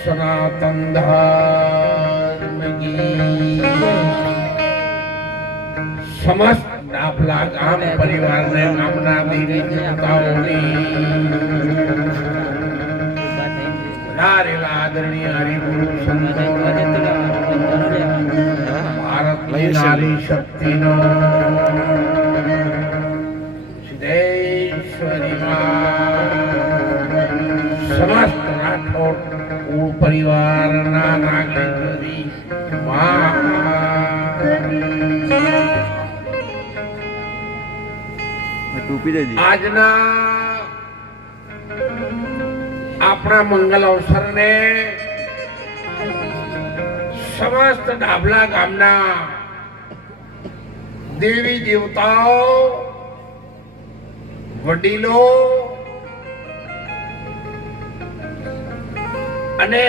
સનાતન ધર્મ કી સમસ્ત ડાભલા ગામ પરિવારને નામના દેવી દેવતાઓની લારેલા આદરણીય હરિગુરુ સંતો ભારતની નારી શક્તિનો સિદ્ધેશ્વરી સમસ્ત રાઠોડ પરિવારના નાગરિકોની આજના આપણા મંગલ અવસરને સમસ્ત ડાભલા ગામના દેવી દેવતાઓ વડીલો અને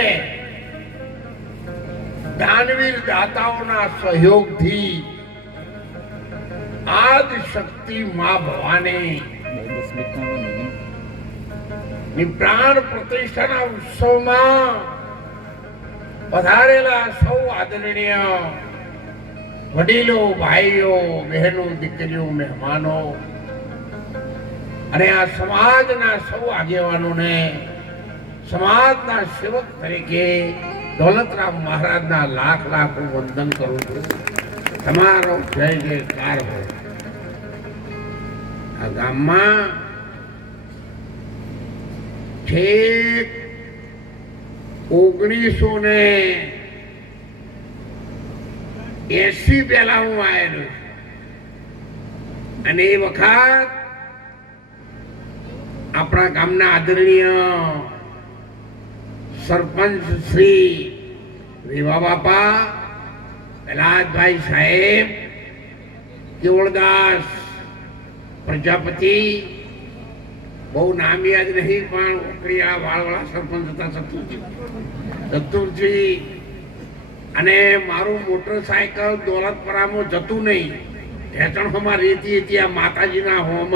દાનવીર દાતાઓના સહયોગથી આદિ શક્તિ મા ભવાની ની પ્રાણ પ્રતિષ્ઠાના ઉત્સવમાં પધારેલા સૌ આદરણીય વડીલો, ભાઈઓ, બહેનો, દીકરીઓ, મહેમાનો અને આ સમાજના સૌ આગેવાનોને સમાજના સેવક તરીકે દોલતરામ મહારાજના લાખ લાખ વંદન કરું છું. તમારો જય જયકાર હોય. આ ગામમાં છેક 1980 પહેલા હું આવેલો અને એ વખત આપણા ગામના આદરણીય સરપંચ શ્રી રેવા બાપા, પ્રહલાદભાઈ સાહેબ, કેવળદાસ પ્રજાપતિ, બહુ નામ યાદ નહીં પણ ઉકળિયા વાળવાળા સરપંચ હતા ચતુરજી, અને મારું મોટરસાયકલ દોલતપરામાં જતું નહીં, ઢેચણમાં રહેતી હતી આ માતાજીના હોમ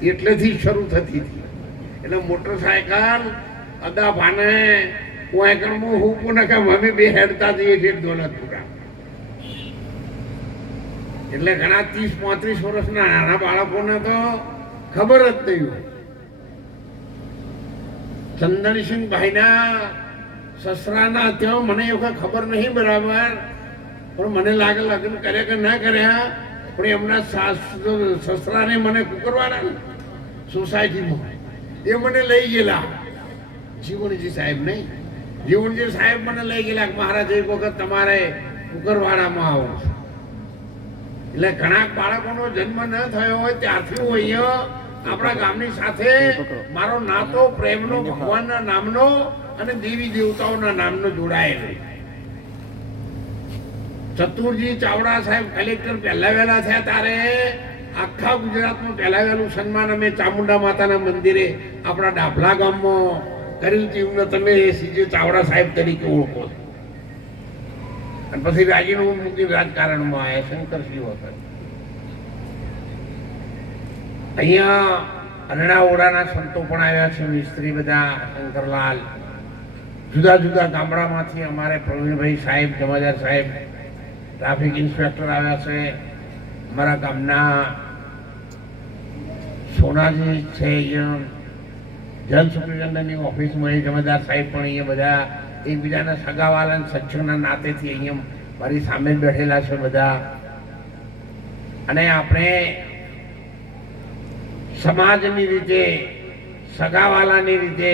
જ એટલેથી શરૂ થતી હતી. એટલે મોટરસાયકલ અદા ભાને હું હું કે મમ્મી બે હેડતા જઈએ છીએ દોલતપુરા. એટલે ઘણા 30-35 વર્ષના નાના બાળકોને તો ખબર જ નહીં હોય. ચંદનસિંહભાઈના સસરાના ત્યાં મને એ વખત ખબર નહીં બરાબર, પણ મને લાગે લગ્ન કર્યા કે ના કર્યા, પણ એમના સસરાને મને કુકરવાડા સોસાયટીમાં એ મને લઈ ગયેલા. જીવણજી સાહેબ નહીં, જીવણજી સાહેબ મને લઈ ગયેલા મહારાજ એક વખત તમારે કુકરવાડામાં આવો. એટલે ઘણા બાળકોનો જન્મ ન થયો હોય ત્યારથી હું અહીંયા આપણા ગામની સાથે મારો નાતો પ્રેમનો, ભગવાનના નામનો અને દેવી દેવતાઓના નામનો જોડાયેલો. ચતુરજી ચાવડા સાહેબ કલેક્ટર પહેલા વહેલા થયા ત્યારે આખા ગુજરાતમાં પહેલાવેલું સન્માન અમે ચામુંડા માતાના મંદિરે આપણા ડાભલા ગામમાં કર્યું હતું. એમને તમે સીજે ચાવડા સાહેબ તરીકે ઓળખો છો. અને પછી રાજીનામું મૂકી રાજકારણમાં આવ્યા શંકરસિંહ વખત. અહીંયા અરણા ઓરડાના સંતો પણ આવ્યા છે, મિસ્ત્રી બધા, શંકરલાલ, જુદા જુદા ગામડામાંથી અમારે પ્રવીણભાઈ સાહેબ, જમાદાર સાહેબ, ટ્રાફિક ઇન્સ્પેક્ટર આવ્યા છે. અમારા ગામના સોનાજી છે, અહીંયા જન સુપ્રિન્ટેન્ડન્ટની ઓફિસમાં એ જમાદાર સાહેબ પણ અહીંયા બધા એકબીજાના સગાવાલા અને સત્સંગના નાતેથી અહીંયા મારી સામે બેઠેલા છે બધા. અને આપણે સમાજની રીતે, સગાવાલાની રીતે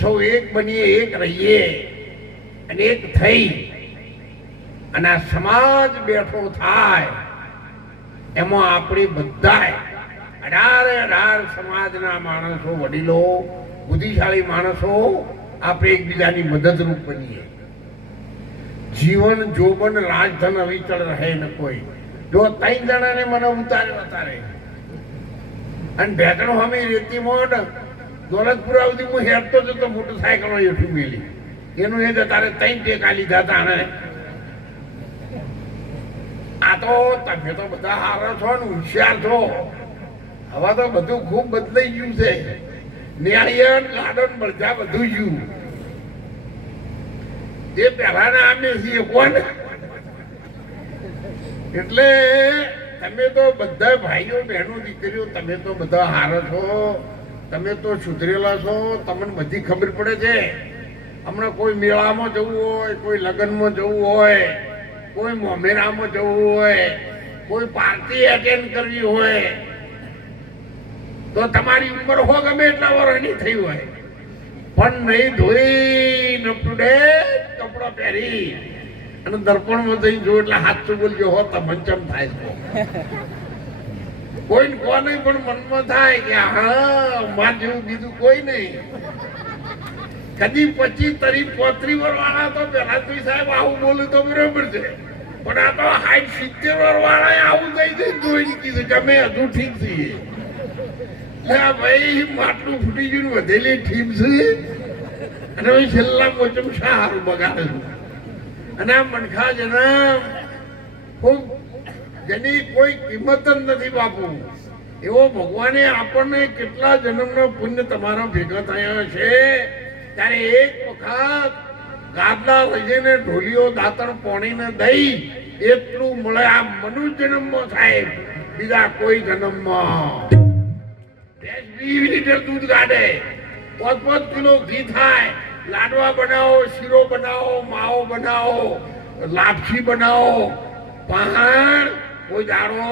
સૌ એક બનીએ, એક રહીએ અને એક થઈ અને આ સમાજ બેઠો થાય એમાં આપણે બધાય 18 સમાજના માણસો, વડીલો, બુદ્ધિશાળી માણસો આપણે એકબીજાની મદદરૂપ બનીએ. જીવન જોબન રાજધન અવિચળ રહે ન કોઈ. જો 3 જણાને મને ઉતાર્યો અને ભેટણો અમે રેતીમાં દોલતપુરા સુધી હું હેરતો જતો મોટરસાયકલ હેઠું મેલી. એનું એ તારે 3 ટેકા લીધા હતા. ને આ તો તમે તો બધા હારા છો ને હોશિયાર છો. હવે તો બધું ખૂબ બદલાઈ ગયું છે. ન્યાયન ગાર્ડન બધા બધું ગયું. એ પહેલાના અમે છીએ કોણ. એટલે તમે તો બધા ભાઈઓ બહેનો દીકરીઓ તમે તો બધા હારા છો, તમે તો સુધરેલા છો, તમને બધી ખબર પડે છે. હમણાં કોઈ મેળામાં જવું હોય, કોઈ લગ્નમાં જવું હોય, કોઈ મોમેરામાં જવું હોય, કોઈ પાર્ટી એટેન્ડ કરવી હોય તો તમારી ઉંમર હો ગમે એટલા વર્ષની થઈ હોય પણ નહીં ધોઈ નપડે કપડા પહેરી અને દર્પણમાં જઈને જો એટલે હાથ બોલજો હો તમને ચમ થાય છે. કોઈ કો નહીં પણ મનમાં થાય કે હા માર જેવું બીજું કોઈ નહીં. કદી 25, 30, 35 વર્ષ વાળા તો પેલા તો સાહેબ આવું બોલું તો બરોબર છે, પણ આ તો 60, 70 વર્ષ વાળા આવું થઈ જઈને જોઈને કીધું કે અમે હજુ ઠીક છીએ. ભાઈ માટલું ફૂટી ગયું, વધેલી ઠીમ છે અને હવે છેલ્લા મોચમ સારું બગાડે છે. અને આ મનખા જન્મ ખૂબ જેની કોઈ કિંમત જ નથી બાપુ. એવો ભગવાને આપણને કેટલા જન્મનો પુણ્ય તમારા ભેગા થયા છે. ત્યારે એક વખત ગાદલા લઈને ઢોલીઓ દાંતણ પોણીને દઈ એટલું મળે આ મનુષ્ય જન્મમાં સાહેબ, બીજા કોઈ જન્મમાં. 20 લીટર દૂધ કાઢે, 5 કિલો ઘી થાય, લાડવા બનાવો, શીરો બનાવો, માવો બનાવો, લાપસી બનાવો, પણ કોઈ દાડો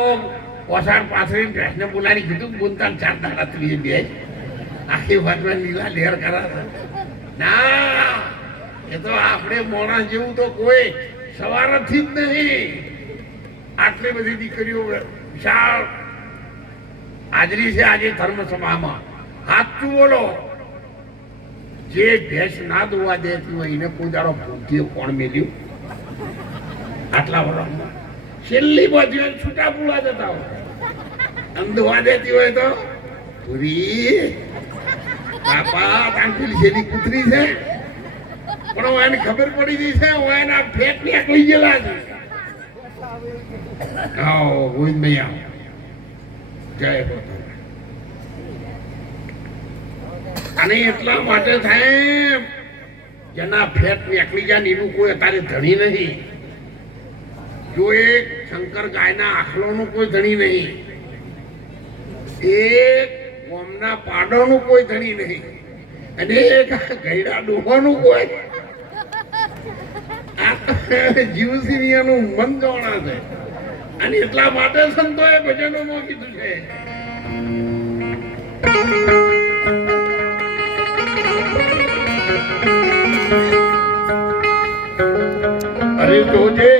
ઓસાર પાથરીને કૃષ્ણ બોલાની કીધું બોલતા 4 દાડા ત્રીજે બે આખી વાતમાં લીલા લેર કરા. ના, એ તો આપણે માણસ જેવું તો કોઈ સવારથી જ નહીં. આટલી બધી દીકરીઓ વિશાળ હાજરી છે આજે ધર્મસભામાં. સાચું બોલો, જે ભેંસ ના દોવા દેતી હોય એને કોઈ દાડો ભૂતિઓ કોણ મેલ્યું? આટલા વર્ષમાં છેલ્લી બધી છૂટા પૂળા જતા હોય. અંધવા દેતી હોય તો પૂરી બાપા તાંકીલી છેલ્લી કૂતરી છે, પણ હું એને ખબર પડી ગઈ છે હું એના ફેટ નીકળી ગયેલા છે. આવો ગોવિંદભાઈ આવો, જય હો. અને એટલા માટે સાહેબ જેના ફેટ નીકળી જાય એનું કોઈ અત્યારે ધણી નહીં. જો એક શંકર ગાયના આખલોનું કોઈ ધણી નહીં, એક ગોમના પાડોનું કોઈ ધણી નહીં, અને એક ગયડા ડોહાનું કોઈ જીવસિંહનું મન જોણા છે. અને એટલા માટે સંતોએ ભજનોમાં કીધું છે અરે જોજે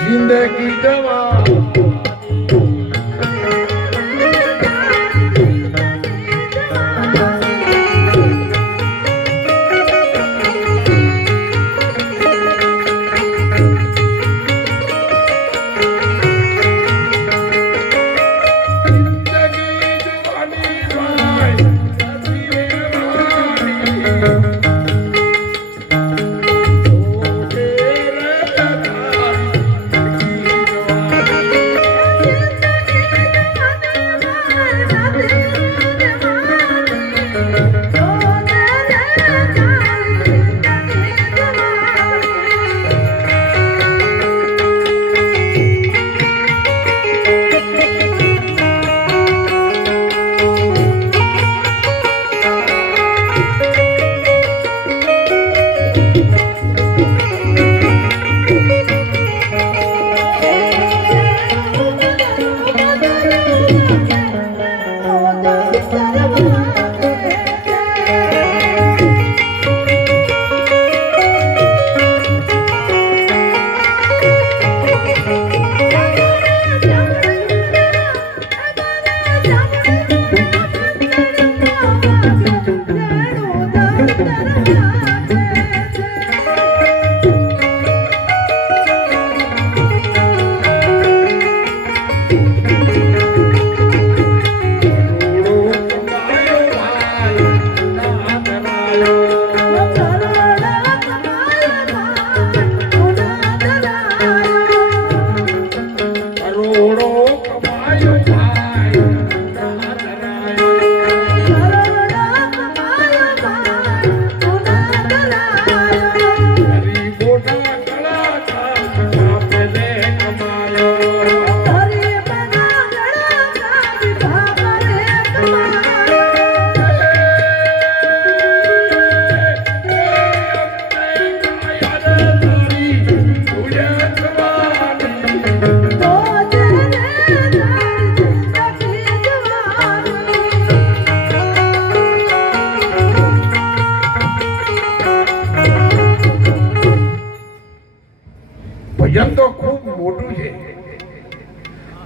જિંદગી જવા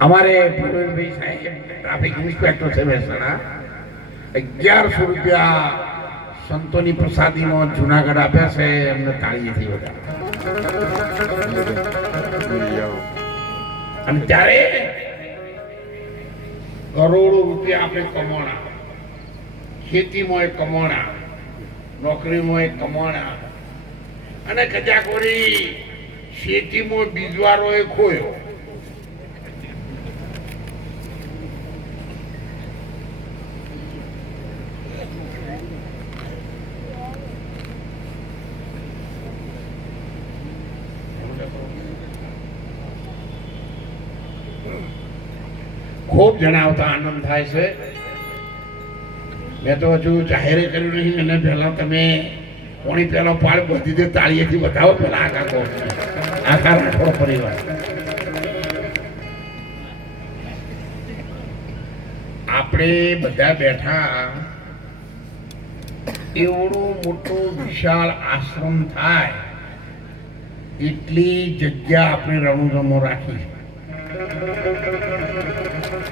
અમારે પ્રવીણભાઈ સાહેબ ટ્રાફિક ઇન્સ્પેક્ટર છે મહેસાણા, 1100 રૂપિયા સંતોની પ્રસાદીનો જુનાગઢ આપ્યા છે, એમને તાળીથી બધા. અને ત્યારે કરોડો રૂપિયા આપણે કમાણા, ખેતીમાં એ કમાણા, નોકરીમાં એ કમાણા, અને કજાકોરી ખેતીમાં બીજવારો એ ખોયો. ખૂબ જણાવતા આનંદ થાય છે. મેં તો હજુ જાહેર કર્યું નહીં, અને પહેલા તમે કોણી પેલો પાડ બધી દે તાળીએથી બતાવો પેલા આખા રાઠોડ પરિવાર. આપણે બધા બેઠા એવડું મોટું વિશાળ આશ્રમ થાય એટલી જગ્યા આપણે રણુજમો રાખી,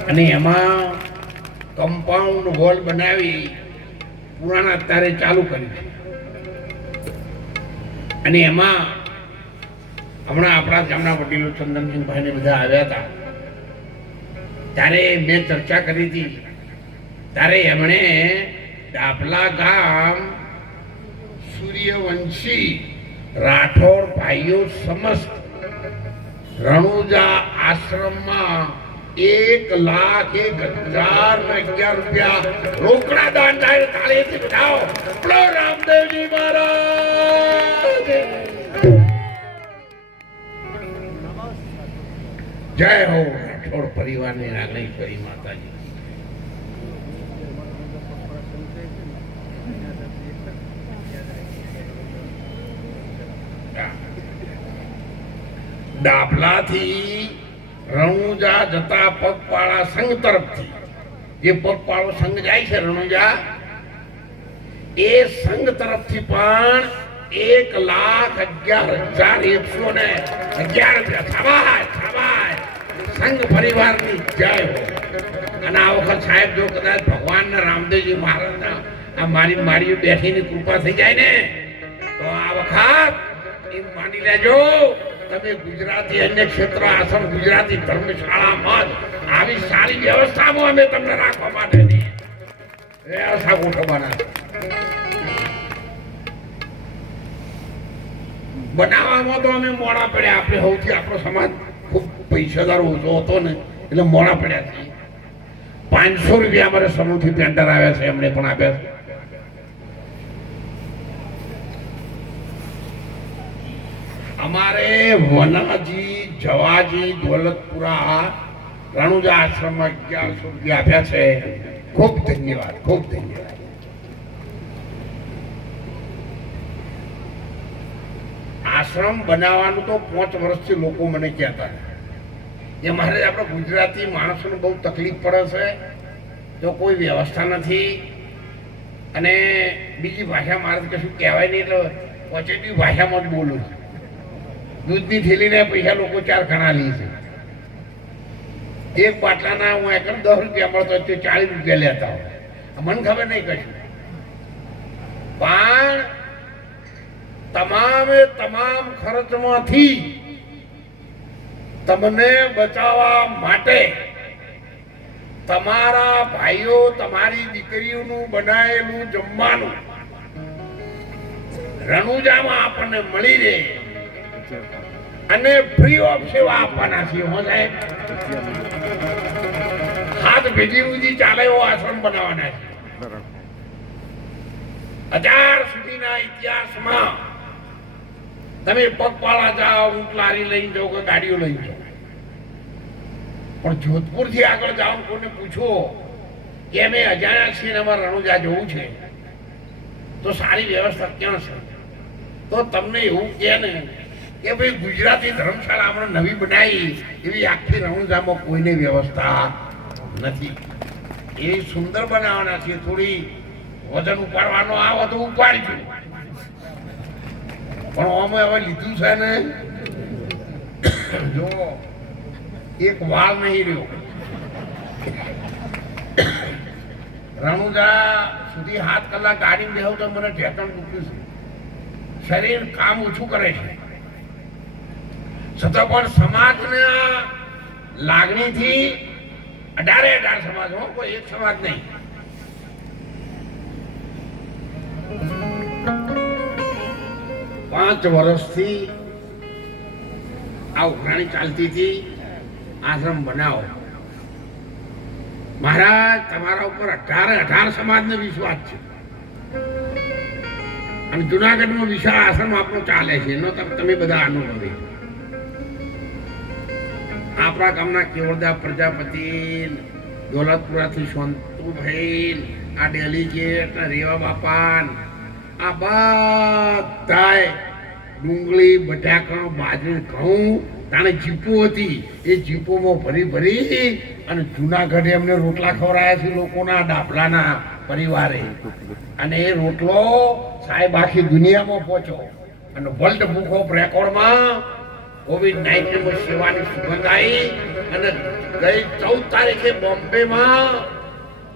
અને એમાં કમ્પાઉન્ડ વોલ બનાવી પુરાણા અત્યારે ચાલુ કરી છે. અને એમાં હમણાં આપણા ગામના વડીલો ચંદનસિંહભાઈ ને બધા આવ્યા હતા, ત્યારે મેં ચર્ચા કરી હતી. ત્યારે એમણે ડાભલા ગામ સૂર્યવંશી રાઠોડ ભાઈઓ સમસ્ત રણુજા આશ્રમમાં 1,01,011 રૂપિયા રોકડા દાન થાય. તાળીથી બધાઓ બોલો રામદેવજી મહારાજ જય હો. રાઠોડ પરિવારની નાગેશ્વરી માતાજી. ડાભલાથી રણુજા જતા પગપાળા સંઘ તરફથી જે પગપાળો સંઘ જાય છે રણુજા, એ સંઘ તરફથી પણ 1,11,111 રૂપિયા સંઘ પરિવારની જય હો. અને આ વખત સાહેબ જો કદાચ ભગવાનના રામદેવજી મહારાજના આ મારી બેઠીની કૃપા થઈ જાય ને, તો આ વખત એમ માની લેજો તમે ગુજરાતી અન્ય ક્ષેત્ર આશ્રમ ગુજરાતી ધર્મશાળામાં આવી સારી વ્યવસ્થામાં અમે તમને રાખવા માટેની વ્યવસ્થા ગોઠવવાના બનાવવામાં. તો અમે મોડા પડ્યા, આપણે સૌથી આપણો સમાજ ખૂબ પૈસાદાર ઓછો હતો ને, એટલે મોડા પડ્યા છીએ. 500 રૂપિયા અમારે સમૂહથી ટેન્ડર આવ્યા છે, એમને પણ આપ્યા છે. અમારે વનાજી જવાજી દોલતપુરા રણુજા આશ્રમમાં 1100 રૂપિયા આપ્યા છે. ખૂબ ધન્યવાદ, ખૂબ ધન્યવાદ. આશ્રમ બનાવવાનું તો 5 વર્ષથી લોકો મને કહેતા કે મારે આપણે ગુજરાતી માણસોને બહુ તકલીફ પડે છે, તો કોઈ વ્યવસ્થા નથી, અને બીજી ભાષા મારે કશું કહેવાય નહીં, એટલે પચેટી ભાષામાં જ બોલું છું. દૂધની થેલીને પૈસા લોકો 4 ગણા લે છે. એક બાટલાના હું એકમ 10 રૂપિયા મળતો, 40 રૂપિયા લેતા હોય. મને ખબર નહીં કશું, પણ તમામ ખર્ચમાંથી તમને બચાવવા માટે તમારા ભાઈઓ તમારી દીકરીઓનું બનાવેલું જમવાનું રણુજામાં આપણને મળી રહે, અને ફ્રી ઓફ સેવા આપવાના છીએ. હો સાહેબ, હાથ ભેજી ચાલે એવો આશ્રમ બનાવવાના છે. 1000 સુધીના ઇતિહાસમાં તમે પગપાળા જાઓ, ઊંટ લારી લઈને જાઓ કે ગાડીઓ લઈને જાઓ, પણ જોધપુર થી આગળ જાઓ, કોઈને પૂછો કે અમે અજાણ્યા છીએ ને અમારે રણુજા જવું છે, તો સારી વ્યવસ્થા ક્યાં છે, તો તમને એવું કહે ને કે ભાઈ ગુજરાતી ધર્મશાળા આપણે નવી બનાવી, એવી આખી રણુજામાં કોઈને વ્યવસ્થા નથી. એવી સુંદર બનાવવાના છે. થોડી વજન ઉપાડવાનો આવો તો ઉપાડીશું, પણ અમે હવે લીધું છે ને, જો એક વાળ નહીં રહ્યો. રણુજા સુધી 7 કલાક ગાડી બેહું તો મને ઢેકણ દુખ્યું છે. શરીર કામ ઓછું કરે છે, છતાં પણ સમાજના લાગણીથી 18 સમાજ હો, કોઈ એક સમાજ નહીં. પાંચ વર્ષથી આ ઉઘરાણી ચાલતી હતી, આશ્રમ બનાવો. મહારાજ તમારા ઉપર 18 સમાજનો વિશ્વાસ છે અને જુનાગઢમાં વિશાળ આશ્રમ આપણો ચાલે છે, એનો તમે બધા અનુભવી. આપણા ગામના કેવળદા પ્રજાપતિ, દોલતપુરાથી સોનતુભાઈ, આ ડેલીગેટ, રેવા બાપા, આ બધાય ડુંગળી, બટાકા, બાજરી, ઘઉં તાણે જીપો હતી, એ જીપોમાં ભરી ભરી અને જુનાગઢે એમને રોટલા ખવડાયા છે લોકોના, ડાભલાના પરિવારે. અને એ રોટલો સાહેબ આખી દુનિયામાં પહોંચ્યો અને વર્લ્ડ બુક ઓફ રેકોર્ડમાં COVID-19 સેવાની સુગંધ આવી. અને ગઈ 14 તારીખે બોમ્બેમાં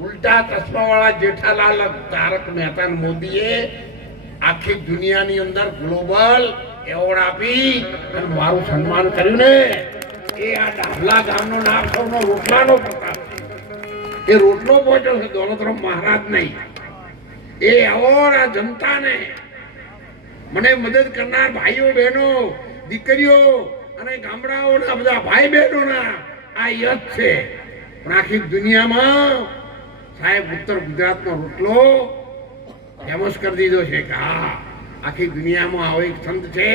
ઉલટા ચશ્માવાળા જેઠાલાલ તારક મહેતા મોદીએ આખી દુનિયાની અંદર ગ્લોબલ એવોર્ડ આપી અને મારું સન્માન કર્યું ને. એ આ ડાભલા ગામનો નાગસરનો રોટલાનો પ્રતાપ છે. એ રોટલો પહોંચ્યો છે, દોલતરામ મહારાજ નહીં. એ એવોર્ડ આ જનતાને, મને મદદ કરનાર ભાઈઓ બહેનો, દીકરીઓ અને ગામડાઓના બધા ભાઈ બહેનોના આ યશ છે. પણ આખી દુનિયામાં સાહેબ ઉત્તર ગુજરાતનો રોટલો ફેમસ કરી દીધો છે કે હા, આખી દુનિયામાં આવો એક સંત છે.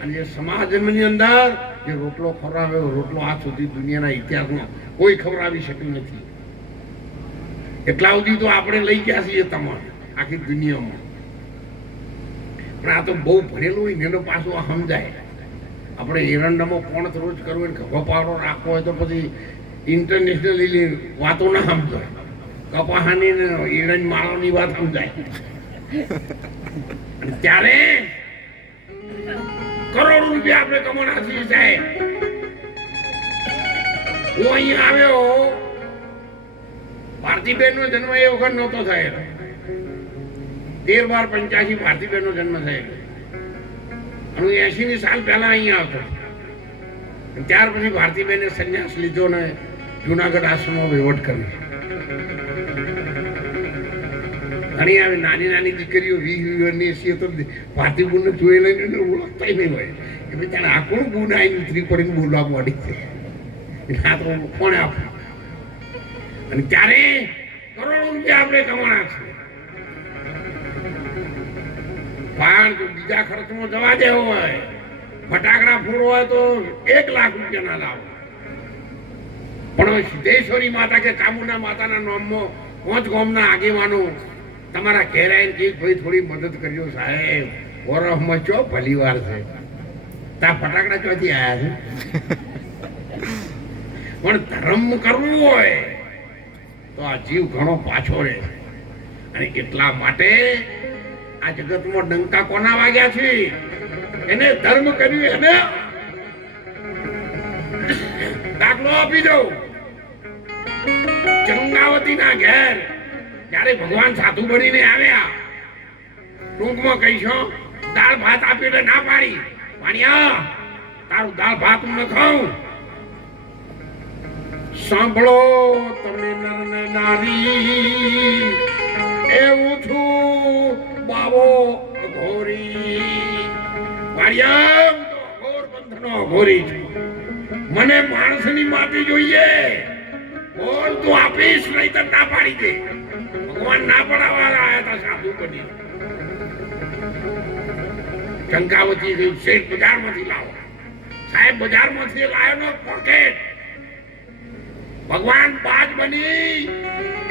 અને જે સમાજની અંદર જે રોટલો ખવડાવ્યો, રોટલો આજ સુધી દુનિયાના ઇતિહાસમાં કોઈ ખવડાવી શક્યું નથી. એટલા સુધી તો આપણે લઈ ગયા છીએ તમારે આખી દુનિયામાં. પણ આ તો બહુ ભણેલું હોય ને એનો પાછું આ સમજાય. આપણે એરંડામાં કોણ રોજ કરવું હોય, ખભા પાવડો રાખવો હોય તો પછી ઇન્ટરનેશનલી વાતો ના સમજાય. કપાહાની ને એરંડ માળોની વાત સમજાય. ત્યારે કરોડો રૂપિયા આપણે કમાણા છીએ સાહેબ. હું અહીંયા આવ્યો, ભારતીબેન નો જન્મ એ વખત નહોતો થયેલો. 13/12/85 ભારતીબેન નો જન્મ થયેલો. અને 80ની સાલ પહેલા અહીંયા આવતો. ત્યાર પછી ભારતીબેને સંન્યાસ લીધો ને જુનાગઢ આશ્રમમાં વહીવટ કર્યો. ઘણી આવી નાની નાની દીકરીઓ 20 વર્ષની હશે તો ભારતીબેનને જોઈ લઈને ઓળખતા નહીં હોય કે ભાઈ તને આ કોણ ગુણ આવીને ઉતરી પડીને બોલવા માંડી છે. આ તો કોણે આપ્યું. અને ત્યારે કરોડો રૂપિયા આપણે કમાણા છે. પણ જો બીજા ખર્ચમાં જવા દેવો હોય, ફટાકડા ફોડવો હોય તો 1 લાખ રૂપિયા ના લાવો. પણ સિદ્ધેશ્વરી માતા કે ચામુંડા માતાના નામમાં 5 ગામના આગેવાનો તમારા ઘેર આવીને કે ભાઈ થોડી મદદ કરજો સાહેબ, વરફમાં ચો ભલી વાર છે. તા ફટાકડા ચોથી આવ્યા છે. પણ ધર્મ કરવું હોય તો આ જીવ ઘણો પાછો રહે. અને એટલા માટે આ જગતમાં ડંકા કોના વાગ્યા છે? એને ધર્મ કર્યું. એને દાખલો આપી દઉં. ચંગાવતીના ઘેર જ્યારે ભગવાન સાધુ બનીને આવ્યા, ટૂંકમાં કહીશો દાળ ભાત આપીને ના પાડી, વાણિયા તારું દાળ ભાત હું ન ખાઉં. સાંભળો તમે નર ને નારી, એવું છું બાવો અઘોરી. વાણિયા હું તો અઘોર પંથનો અઘોરી છું. મને માણસની માટી જોઈએ. બોલ તું આપીશ નહીં તો ના પાડી દે. ભગવાન ના પડાવવા આવ્યા હતા સાધુ બની. ચંકાવતી ગઈ શેઠ બજારમાંથી લાવો. સાહેબ બજારમાંથી લાવ્યો નો પોકેટ. ભગવાન બાજ બની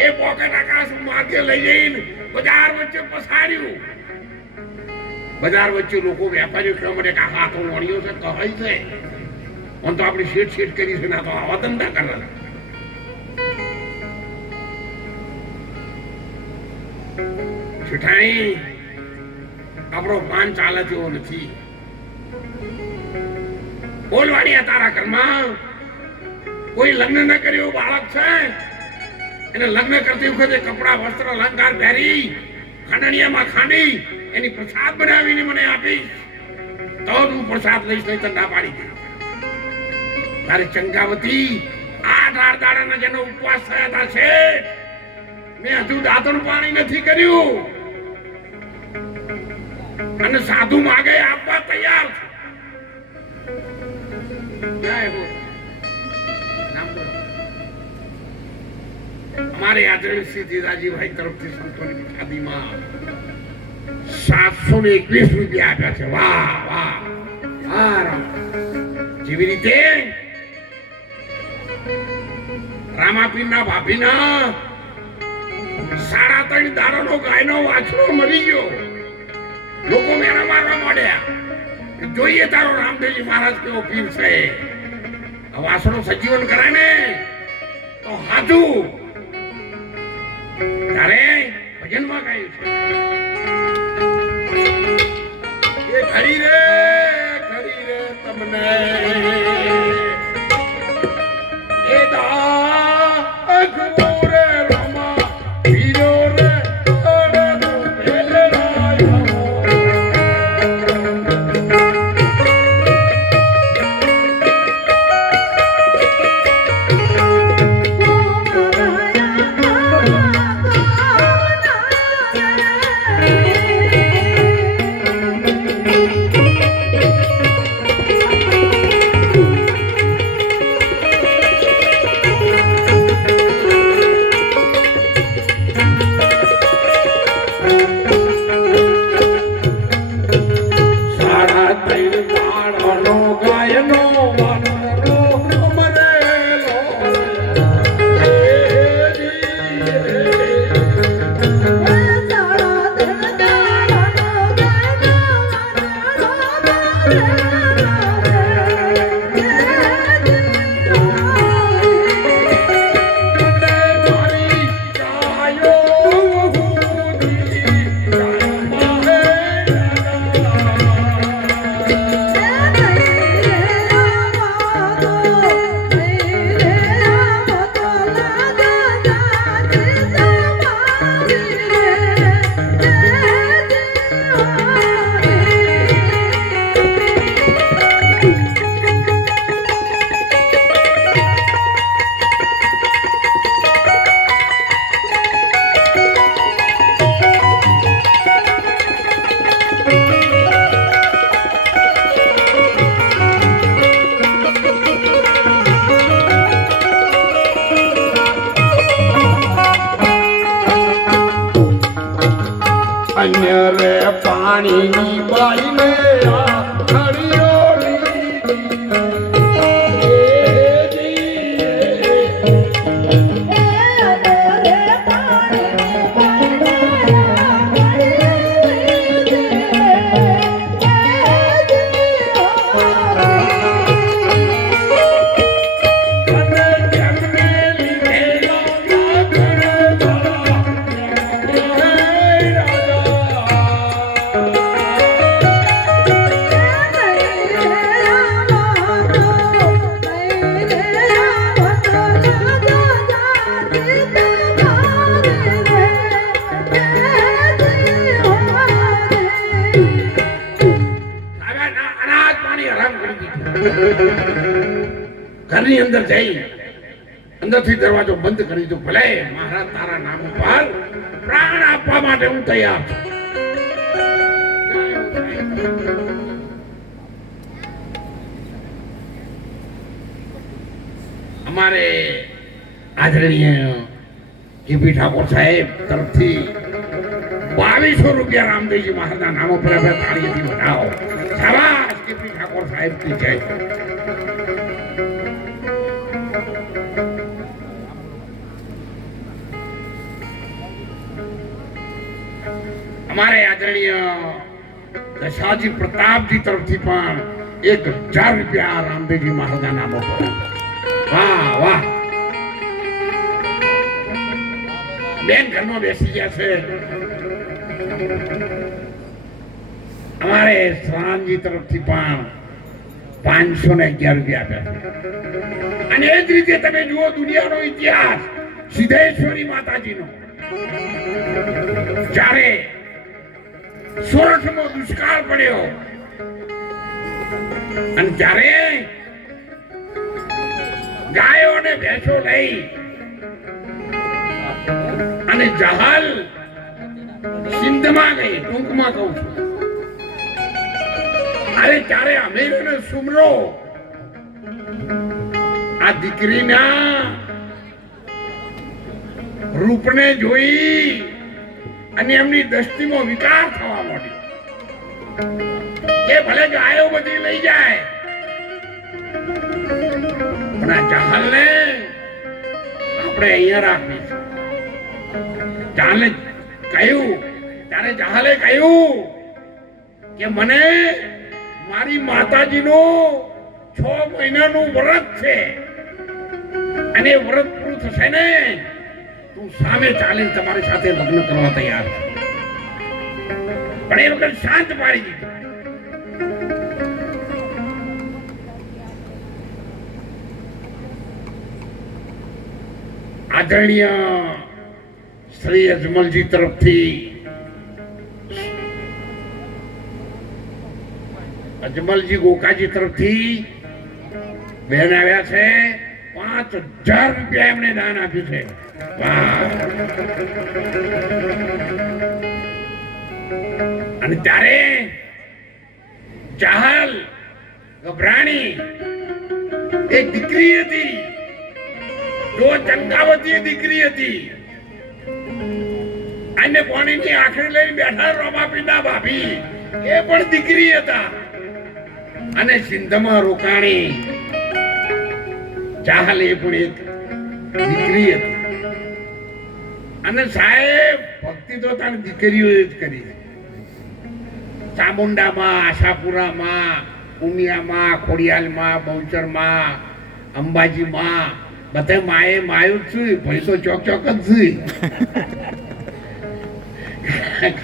એ પોકેટ આકાશ માથે લઈ જઈને બજાર વચ્ચે પસાડ્યું. બજાર વચ્ચે લોકો વેપારીઓ કહેવા માટે કે આ તો વણીઓ છે, કહાઈ છે. આમ તો આપણે શેઠ શેઠ કરી છે, ના તો આવા ધંધા કરવાના. શેઠાણી આપણો પાન ચાલે તેવો નથી. બોલવાડિયા તારા ઘરમાં કોઈ લગ્ન ન કર્યું બાળક છે એને લગ્ન કરતી વખતે કપડા વસ્ત્ર અલંકાર પહેરી ખાંડણીયામાં ખાંડી એની પ્રસાદ બનાવીને મને આપી તો હું પ્રસાદ લઈશ નહીં તો ના પાડી દે. તારે ચંગાવતી 8 દાડાના જેનો ઉપવાસ થયા હતા છે મેં હજુ દાંતણ પાણી નથી કર્યું અને સાધુ માગે આપવા તૈયાર છું. અમારે આદરણીય શ્રી ધીરાજીભાઈ તરફથી સંતોની ખાદીમાં 721 રૂપિયા આપ્યા છે. વાહ વાહ વાહ. જેવી રીતે રામાપીરના ભાભીના 3.5 દાડાનો ગાયનો વાછડો મરી ગયો. લોકો મેરા મારવા માંડ્યા. જોઈએ તારો રામદેવજી મહારાજ કેવો પીર છે. આ વાછડો સજીવન કરે ને તો હાજુ તારે ભજનમાં ગાયું છે એ ખરી રે તમને એ અઘોરે રમા વીરો રે અન્ય રે પાણીની બાઈને ઘરની અંદર જઈ અંદરથી દરવાજો બંધ કરી દો. ભલે મારા તારા નામ ઉપર પ્રાણ આપવા માટે હું તૈયાર છું. અમારે આદરણીય કેપી ઠાકોર સાહેબ તરફથી 2200 રૂપિયા રામદેવજી મહારાજના નામ ઉપર તાળીથી વધાવો. શાબાશ કેપી ઠાકોર સાહેબ કી જય. અમારે આદરણીય દશાજી પ્રતાપજી તરફથી પણ 1000 રૂપિયા રામદેવજી મહારાજના નામ ઉપર. વાહ વાહ. બેન ઘરમાં બેસી ગયા છે. અમારે શ્રાનજી તરફથી પણ 511 રૂપિયા આપ્યા. અને એ જ રીતે તમે જુઓ દુનિયાનો ઇતિહાસ સિદ્ધેશ્વરી માતાજીનો, જ્યારે સોરઠમાં દુષ્કાળ પડ્યો અને જ્યારે ગાયો અને ભેંસો લઈ અને જહાલ સિંધમાં ગઈ, ટૂંકમાં કહું છું, અરે ત્યારે અમીર અને સુમરો આ દીકરીના રૂપને જોઈ અને એમની દ્રષ્ટિમાં વિકાર થવા માંડ્યો કે ભલે ગાયો બધી લઈ જાય પણ આ જહાલને આપણે અહીંયા રાખવી છે. જહાલે કહ્યું કે મને મારી માતાજીનું 6 મહિનાનું વ્રત છે અને વ્રત પૂરું થશે ને તું સામે ચાલીને તમારી સાથે લગ્ન કરવા તૈયાર છે. પણ એ વખત શાંત પાડી દીધું. આદરણીય શ્રી અજમલજી તરફથી અજમલજી ગોકાજી તરફથી બેન આવ્યા છે. 5000 રૂપિયા એમણે દાન આપ્યું છે. અને ત્યારે ચાહલ ગભરાણી એક દીકરી હતી, જો ચંકાવતી દીકરી હતી, અને પાણીની આખરી લઈને બેઠા રમાપીના ભાભી એ પણ દીકરી હતા અને સિંધમાં રોકાણી ચાહલ એ પણ એક દીકરી હતી. અને સાહેબ ભક્તિ તો તારી દીકરીઓએ જ કરી. ચામુંડામાં, આશાપુરામાં, ઉમિયામાં, ખોડિયાલમાં, બહુચરમાં, અંબાજીમાં બધે માએ માયું જ છું. ભાઈ તો ચોક ચોક જ છું.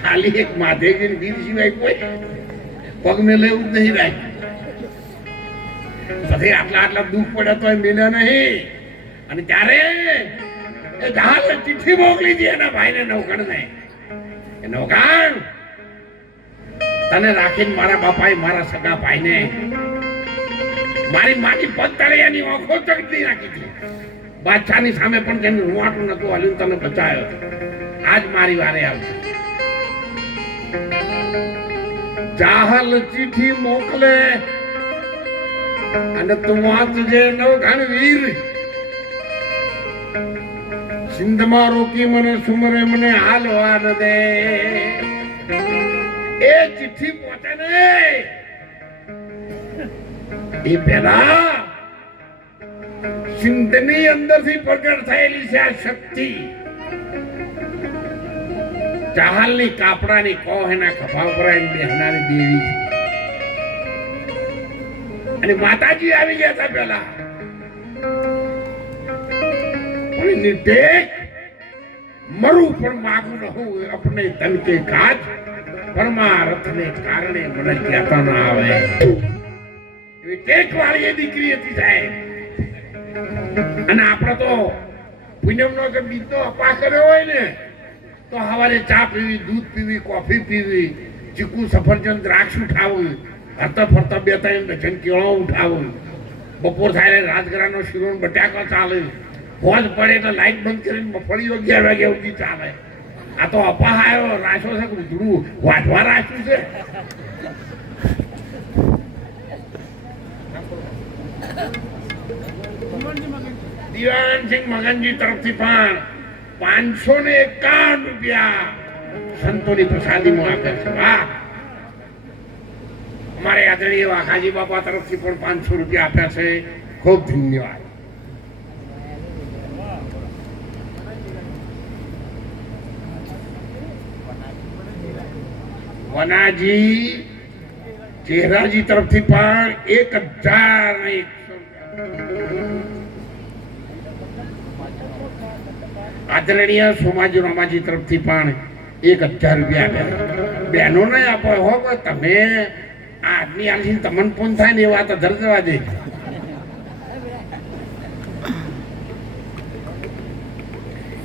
ખાલી એક માધેજી વીર સિવાય કોઈ પગને લેવું જ નહીં રાખ્યું. પછી આટલા દુઃખ પડે તો મિલ્યા નહીં. અને ત્યારે એ જહાલે ચિઠ્ઠી મોકલી હતી એના ભાઈને નૌકરને. એ નૌકર તને રાખીને મારા બાપાએ મારા સગા ભાઈને મારી માની પગ તળિયાની આંખો ચકડી નાખી હતી. બાદશાહની સામે પણ તેને રૂવાટું નતું હાલ્યું, તને બચાયો. આજ મારી વારે આવશે. ચાહલ ચિઠ્ઠી મોકલે અને તું વાંચજે નવઘણ વીર, સિંધમાં રોકી મને સુમરે મને હાલવા ન દે. એ ચિઠ્ઠી પહોંચે ને એ પહેલા સિંધની અંદરથી પ્રગટ થયેલી છે આ શક્તિ. ચાહલની કાપડાની કોહ એના ખભા ઉપર બેહનારી દેવી છે. અને માતાજી આવી ગયા હતા પેલા. પણ નિટેક મરું પણ માગું રહું અપને તન કે કાજ, પરમાર્થને કારણે મને કહેતા ના આવે. એવી ટેક વાળી દીકરી હતી સાહેબ. અને આપણે તો પૂનમનો કે બીજનો અપા કર્યો હોય ને તો સવારે ચા પીવી, દૂધ પીવી, કોફી પીવી, ચીકુ, સફરજન, દ્રાક્ષ ઉઠાવવું, હરતા ફરતા 2-3 ડઝન કેળો ઉઠાવવું, બપોર થાય રાજગરાનો શીરો બટાકા ચાલે, ફોજ પડે તો લાઈટ બંધ કરીને મફળીઓ 11 વાગ્યા સુધી ચાલે. આ તો અપા આવ્યો રાશો છે, ઉધડું વાઢવા રાખ્યું છે. દિવાનસિંહ મગનજી તરફથી પણ 551 રૂપિયા સંતોની પ્રસાદીમાં આપે છે. વાહ! અમારે આદરણીય વાઘાજી બાપા તરફથી પણ 500 રૂપિયા આપ્યા છે. ખૂબ ધન્યવાદ. વનાજી ચેહરાજી તરફથી પણ 1001 આદરણીય સોમાજી રામાજી તરફથી પણ 1000 રૂપિયા આપ્યા. બહેનોને આપો હો કે તમે આદમી આલસી તમને ફોન થાય ને એ વાત ધરજવા દે.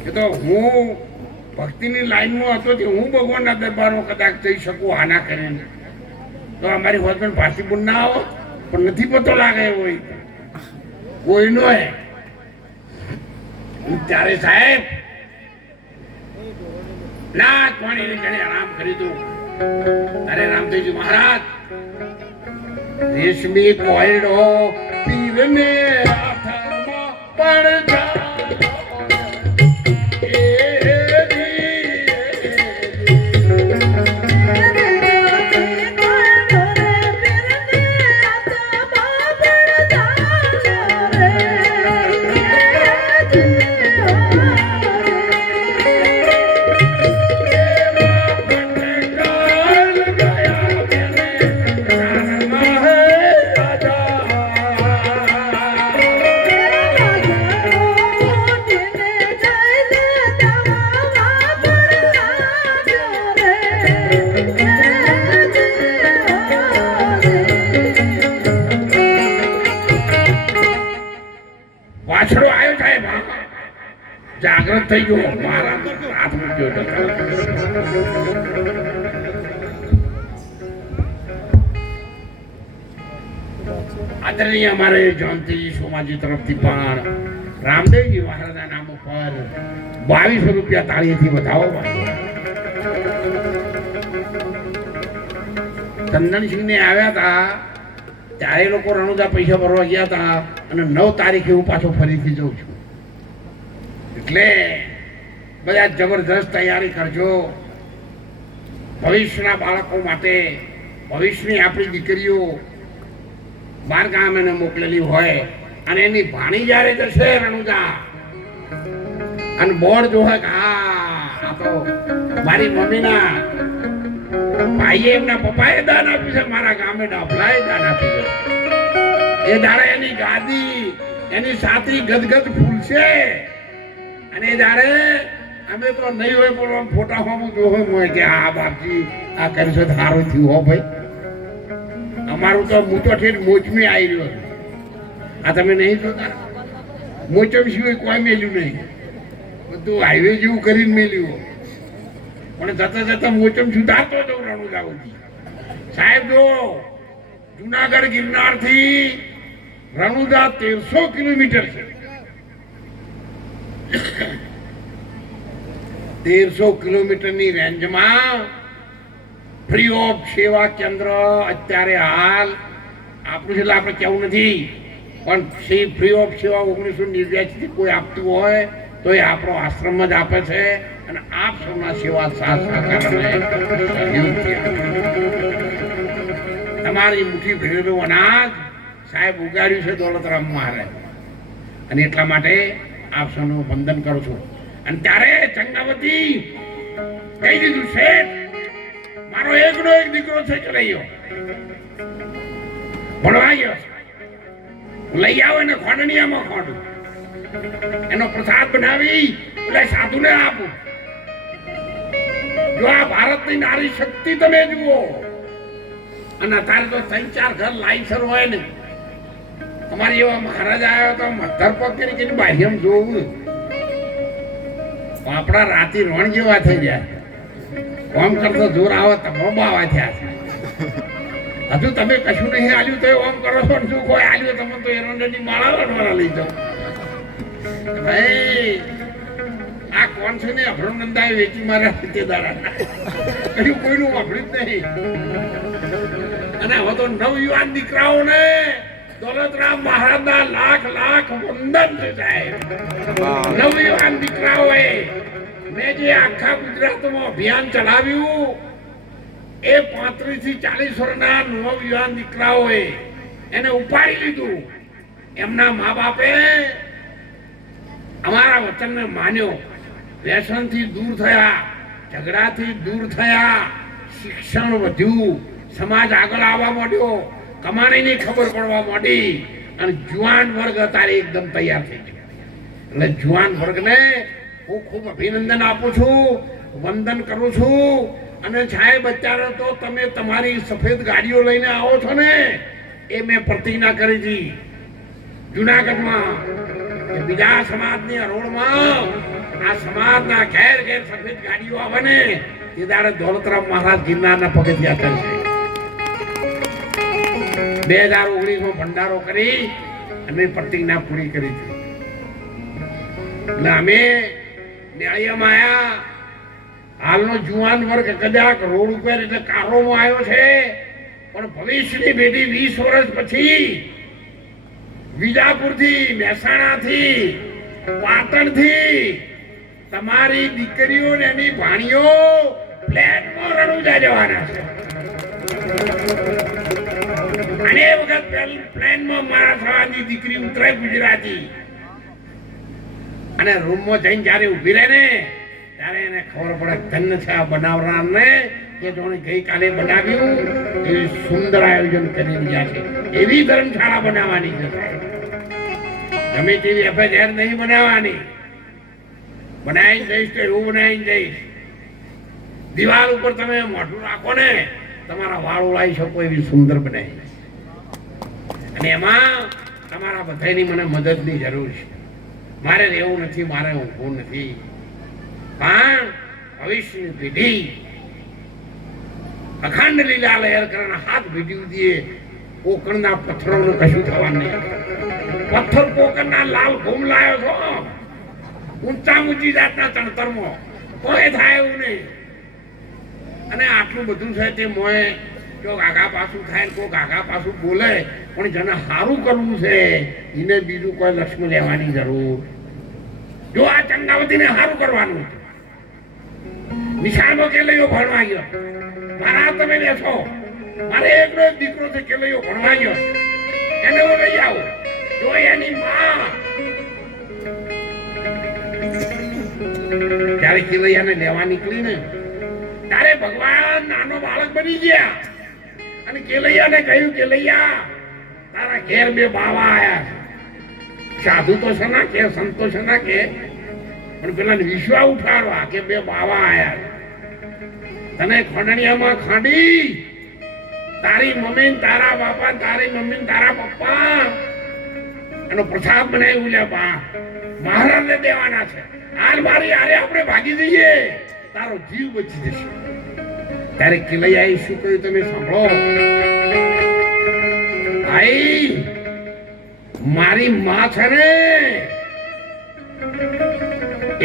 એ તો હું ભક્તિની લાઈનમાં હતો કે હું ભગવાનના દરબારમાં કદાચ જઈ શકું આના કરીને તો અમારી હોસ્પિટલ ભાષી પણ ના આવો પણ નથી પતો લાગે એવો કોઈનો હે. ત્યારે સાહેબ ના પાણીની જણે આરામ કરી દઉં અરે રામદેવજી મહારાજ રેશમી કોયડો પીરને હાથમાં પડતા જાગૃત થઈ ગયો મારા હાથ મૂક્યો આદરણીય અમારે જયંતિજી સોમાજી તરફથી પણ રામદેવજી મહારાજના નામ ઉપર 2200 રૂપિયા તાળીથી વધાવો. ચંદનસિંહ ને આવ્યા હતા ત્યારે લોકો રણુદા પૈસા ભરવા ગયા હતા અને 9 તારીખે હું પાછો ફરીથી જઉં છું. એટલે બધા જબરદસ્ત તૈયારી કરજો. ભવિષ્યના બાળકો માટે ભવિષ્યની આપણી દીકરીઓ બાર ગામ એને મોકલેલી હોય અને એની ભાણી જ્યારે જશે રણુજા અને બોર્ડ જોહે કે આ તો મારી મમ્મીના ભાઈએ એમના પપ્પાએ દાન આપ્યું છે, મારા ગામે ડાભલાએ દાન આપ્યું છે, એ દાડે એની ગાદી એની સાથી ગદગદ ફૂલશે અને જ્યારે અમે તો નહીં હોય પણ ફોટામાં જોવું હોય કે આ બાપજી આ કરશે સારું થયું હો ભાઈ. અમારું તો હું તો ઠેર મોચમી આવી રહ્યો છું. આ તમે નહીં જોતા મોચમ સિવાય કોઈ મેલ્યું નહીં, બધું હાઈવે જેવું કરીને મેલ્યું. પણ જતા જતા મોચમ સુધારતો જવું રણુજા સુધી. સાહેબ જો જુનાગઢ ગિરનાર થી રણુજા 1300 કિલોમીટર છે. 1300 કિલોમીટરની રેન્જમાં ફ્રી ઓફ સેવા કેન્દ્ર અત્યારે હાલ આપણું એટલે આપણે કેવું નથી પણ ફ્રી ઓફ સેવા 1989 થી કોઈ આપતું હોય તો એ આપણો આશ્રમ જ આપે છે અને આપ સૌના સેવા સાથ તમારી મુઠ્ઠી ભરેલું અનાજ સાહેબ ઉગાડ્યું છે દોલતરામ મહારાજ અને એટલા માટે આપ સૌનું વંદન કરું છું. અને ત્યારે ચંગાવતી કહી દીધું શેઠ મારો એકનો એક દીકરો છે ચલાયો ભણવા ગયો લઈ આવો ને ખોડણીયામાં ખોડું એનો પ્રસાદ બનાવી એટલે સાધુને આપું. જો આ ભારતની નારી શક્તિ તમે જુઓ અને અત્યારે તો 3-4 ઘર લાઈસર હોય ને અમારી એવા મહારાજ આવ્યો તો મધર પગ કરીને બાહ્યમ જોવું આપણા રાતી રણ જેવા થઈ ગયા. ઓમ કરતો જોર આવે તો બાવા થયા છે. હજુ તમે કશું નહીં આલ્યું તો ઓમ કરો છો ને શું કોઈ આલ્યું તમે તો એરંડની માળા લડવાના લઈ જાઓ. ભાઈ આ કોણ છે ને અભરનંદાએ વેચી માર્યા તે દાડા કયું કોઈનું વાપર્યું જ નહીં. અને હવે તો નવયુવાન દીકરાઓને દોલતરામ મહારાજના લાખ લાખ વંદન છે સાહેબ. નવયુવાન દીકરાઓએ મેં જે આખા ગુજરાતમાં અભિયાન ચલાવ્યું એ 35 થી 40 વર્ષના નવયુવાન દીકરાઓએ એને ઉપાડી લીધું. એમના મા બાપે અમારા વચનને માન્યો, વ્યસનથી દૂર થયા, ઝઘડાથી દૂર થયા, શિક્ષણ વધ્યું, સમાજ આગળ આવવા માંડ્યો, કમાણીની ખબર પડવા માંડી અને જુવાન વર્ગ અત્યારે એકદમ તૈયાર થઈ ગયો. એટલે જુવાન વર્ગને હું ખૂબ અભિનંદન આપું છું, વંદન કરું છું અને સાહેબ અત્યારે તો તમે તમારી સફેદ ગાડીઓ લઈને આવો છો ને, એ મેં પ્રતિજ્ઞા કરી હતી જુનાગઢમાં કે બીજા સમાજની હરોળમાં આ સમાજના ઘેર ઘેર સફેદ ગાડીઓ આવે ને તે દાડે દોલતરામ મહારાજ ગિરનારના પગથિયા કરશે. 2019 ભંડારો કરી અમે પ્રતિજ્ઞા પૂરી કરી હતી. એટલે અમે ન્યાયમાં આયા. હાલનો જુવાન વર્ગ કદાચ રોડ ઉપર એટલે કારોમાં આવ્યો છે, પણ ભવિષ્યની પેઢી 20 વર્ષ પછી વિજાપુરથી, મહેસાણાથી, પાટણથી તમારી દીકરીઓ ને એની ભાણીઓ પ્લેનમાં રણુજા જવાના છે. અને એ વખત પ્લેનમાં મારા સવાની દીકરી ઉતરે ગુજરાતી અને રૂમમાં જઈને જયારે ઉભી રહે ને ત્યારે એને ખબર પડે ધન્ય છે આ બનાવનારને કે જોણે ગઈકાલે બનાવ્યું એવી સુંદર આયોજન કરી રહ્યા છે. એવી ધર્મશાળા બનાવવાની છે. ગમે તેવી એફએજેર નહીં બનાવવાની. બનાવીને જઈશ તો એવું બનાવીને જઈશ. દિવાલ ઉપર તમે મોઢું રાખો ને તમારા વાળ ઉડાવી શકો એવી સુંદર બનાવી. અને એમાં તમારા બધાની મને મદદની જરૂર છે. મારે રહેવું નથી, મારે ઊંઘવું નથી, પણ ભવિષ્યની પેઢી અખંડ લીલા લહેર કરવાના હાથ ભીડી દઈએ. કોકણના પથ્થરોનું કશું થવાનું નહીં. પથ્થર કોકણના લાલ ઘૂમ લાયો છો ઊંચા ઊંચી જાતના ચણતરમાં, કોઈ થાય એવું નહીં. અને આટલું બધું છે તે મોએ જો આગા પાછું થાય ને કોઈ આગા પાછું બોલે, પણ જેને સારું કરવું છે એને બીજું કોઈ લક્ષ્મી લેવાની જરૂર. જો આ ચંદાવતીને સારું કરવાનું, નિશાળમાં કેલૈયો ભણવા ગયો, મારા તમે બેસો, મારે એકનો એક દીકરો છે કેલૈયો ભણવા ગયો, એને હું લઈ આવું. જો એની માં ત્યારે કેલૈયાને લેવા નીકળી ને ત્યારે ભગવાન નાનો બાળક બની ગયા અને કેલૈયાને કહ્યું કેલૈયા તારા ઘેર 2 બાવા આયા. સાધુ તો છે ના કે, સંતો છે ના કે, પણ પેલા વિશ્વા ઉઠાડવા કે 2 બાવા આયા. તને ખંડણીયામાં ખાંડી તારી મમ્મી ને તારા બાપા, તારી મમ્મી ને તારા પપ્પા એનો પ્રસાદ બનાવ્યું લે બા મહારાજને દેવાના છે. હાલ મારી હારે આપણે ભાગી જઈએ, તારો જીવ બચી જશે. ત્યારે કિલૈયાએ શું કહ્યું તમે સાંભળો. ભાઈ મારી માં છે ને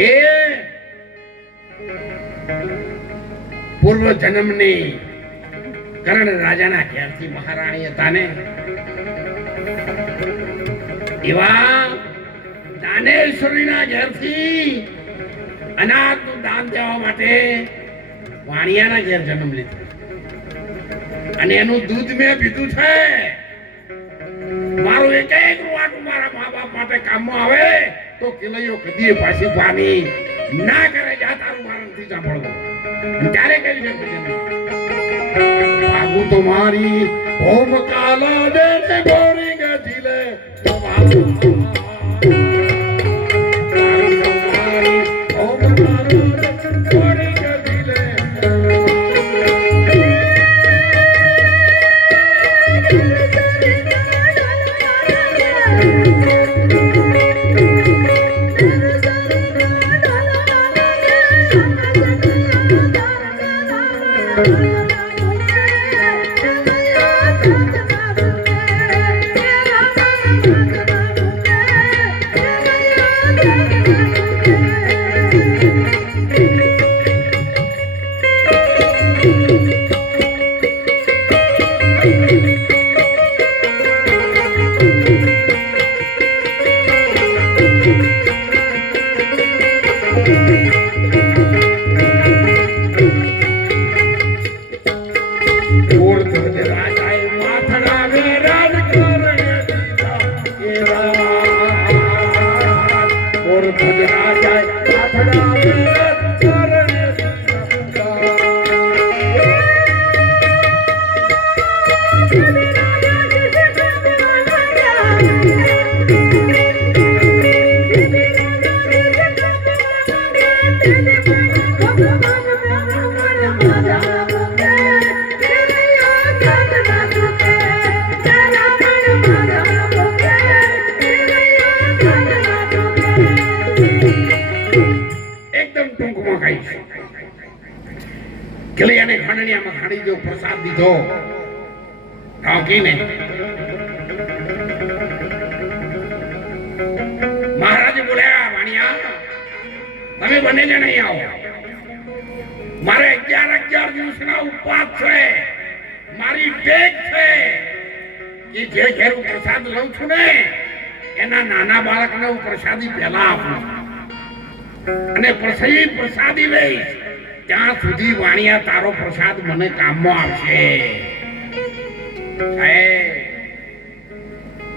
એ પૂર્વ જન્મની કરણ રાજાના ઘેરથી મહારાણી હતા ને, એવા દાનેશ્વરીના ઘેરથી અનાજનું દાન દેવા માટે વાણિયાના ઘેર જન્મ લીધો. અને એનું દૂધ મેં પીધું છે. મારું એક રૂવાટું મારા મા બાપ માટે કામમાં આવે તો કિલૈયો કદી પાછી પાની ના કરે. જા તારું મારું નથી સાંભળવું. ત્યારે કહી છે ભાગુ તો મારી ઓમ કાલા દે ગોરી ગજીલે ભગવાન કહીશ કે એને ખાંડણીયામાં ખાડી જો પ્રસાદ દીધો ઢોકીને મહારાજે બોલ્યા વાણિયા તમે બંને જણ અહીં આવો મારે 11 દિવસના ઉપવાસ છે મારી ટેક છે કે જે ઘેર હું પ્રસાદ લઉં છું ને એના નાના બાળકને હું પ્રસાદી પહેલા આપું અને પછી પ્રસાદી લઈશ ત્યાં સુધી વાણિયા તારો પ્રસાદ મને કામમાં આવશે